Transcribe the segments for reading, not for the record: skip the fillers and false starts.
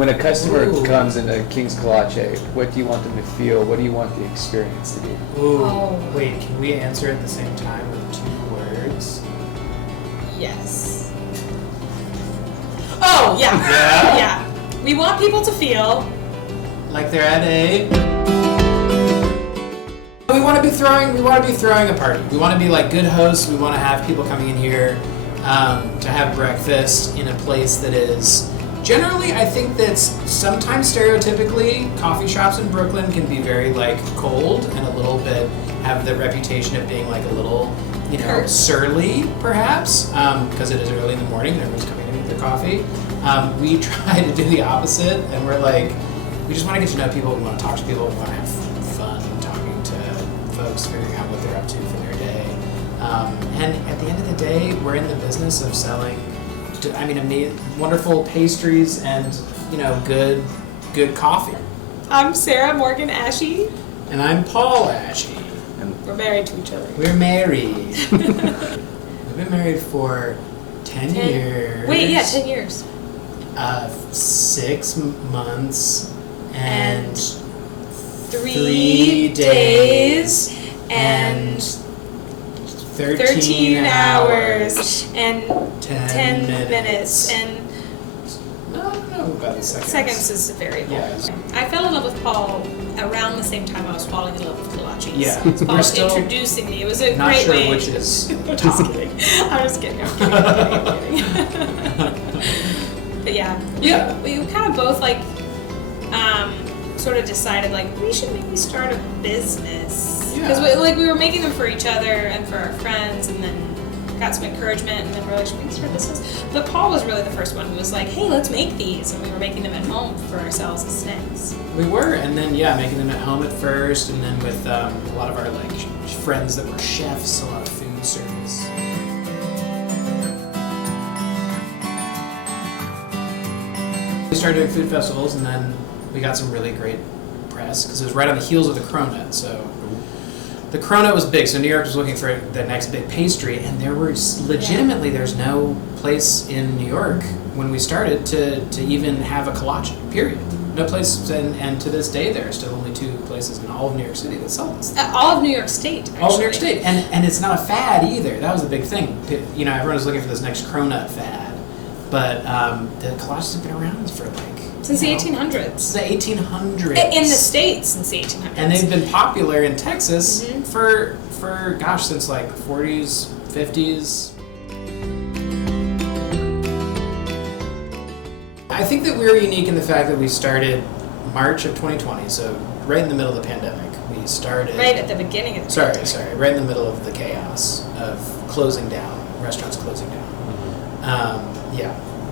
When a customer comes into King's Kolache, what do you want them to feel? What do you want the experience to be? Wait, can we answer at the same time with 2 words? Yes. Oh, yeah. Yeah. We want people to feel like they're at a... We want to be throwing a party. We want to be like good hosts. We want to have people coming in here to have breakfast in a place that is generally, I think that's sometimes stereotypically coffee shops in Brooklyn can be very like cold and a little bit have the reputation of being like a little, surly perhaps, because it is early in the morning and everyone's coming in with their coffee. We try to do the opposite, and we're like, we just want to get to know people. We want to talk to people. We want to have fun talking to folks, figuring out what they're up to for their day. And at the end of the day, we're in the business of selling, wonderful pastries and, good coffee. I'm Sarah Morgan Ashe. And I'm Paul Ashe. And we're married to each other. We're married. We've been married for 10 years. Wait, yeah, 10 years. 6 months and 3 days and 13 hours and 10 minutes and about the seconds is variable. Yeah. I fell in love with Paul around the same time I was falling in love with Kolache. Yeah. Paul was introducing me. It was a not great sure way. Which is Just kidding. I'm just kidding. I'm kidding. But yeah. We kind of both sort of decided we should maybe start a business because we were making them for each other and for our friends, and then got some encouragement, and then we're like, should we start a business? But Paul was really the first one who was like, hey, let's make these, and we were making them at home for ourselves as snacks. We were, and then making them at home at first, and then with a lot of our friends that were chefs, a lot of food service. We started doing food festivals, and then we got some really great press because it was right on the heels of the Cronut. So the Cronut was big, so New York was looking for the next big pastry, and there were legitimately there's no place in New York when we started to even have a Kolache, period. No place, and to this day there are still only 2 places in all of New York City that sell this. All of New York State, actually. All of New York State, and it's not a fad either. That was the big thing. Everyone was looking for this next Cronut fad, but the Kolaches have been around for since the 1800s. Since the 1800s. In the States since the 1800s. And they've been popular in Texas for since 40s, 50s. I think that we're unique in the fact that we started March of 2020, so right in the middle of the pandemic. We started... Right at the beginning of the pandemic. Sorry. Right in the middle of the chaos of closing down, restaurants closing down.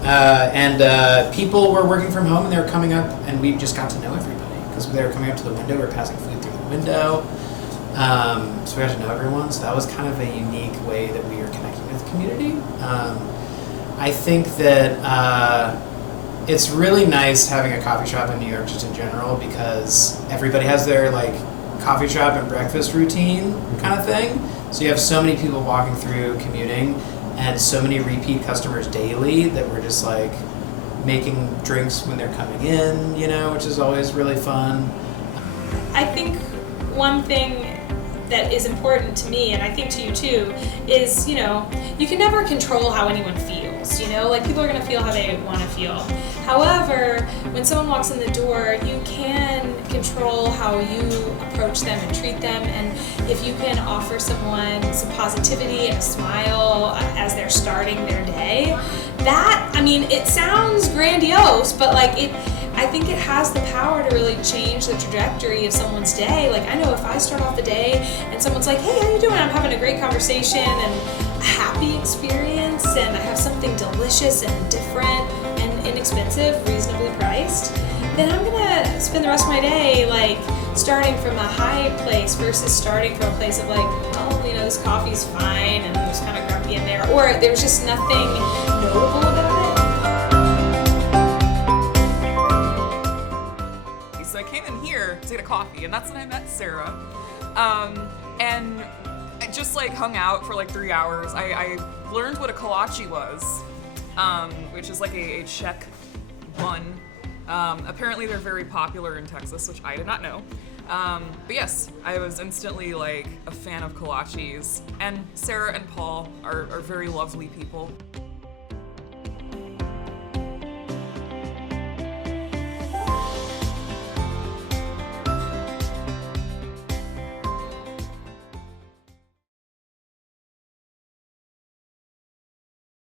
And people were working from home, and they were coming up, and we just got to know everybody because they were coming up to the window. We were passing food through the window, so we got to know everyone. So that was kind of a unique way that we were connecting with the community. I think that it's really nice having a coffee shop in New York just in general because everybody has their coffee shop and breakfast routine kind of thing. So you have so many people walking through, commuting, and so many repeat customers daily that we're just making drinks when they're coming in, which is always really fun. I think one thing that is important to me, and I think to you too, is, you can never control how anyone feels, people are going to feel how they want to feel. However, when someone walks in the door, you can control how you approach them and treat them, and if you can offer someone some positivity and a smile as they're starting their day, it sounds grandiose, but I think it has the power to really change the trajectory of someone's day. I know if I start off the day and someone's like, hey, how you doing? I'm having a great conversation and a happy experience, and I have something delicious and different and inexpensive, reasonably priced, then I'm gonna spend the rest of my day starting from a high place versus starting from a place of this coffee's fine and it was kind of grumpy in there, or there's just nothing notable about it. So I came in here to get a coffee, and that's when I met Sarah. And I just hung out for 3 hours. I learned what a Kolache was, which is a Czech bun Apparently they're very popular in Texas, which I did not know. But yes, I was instantly like a fan of kolaches, and Sarah and Paul are very lovely people.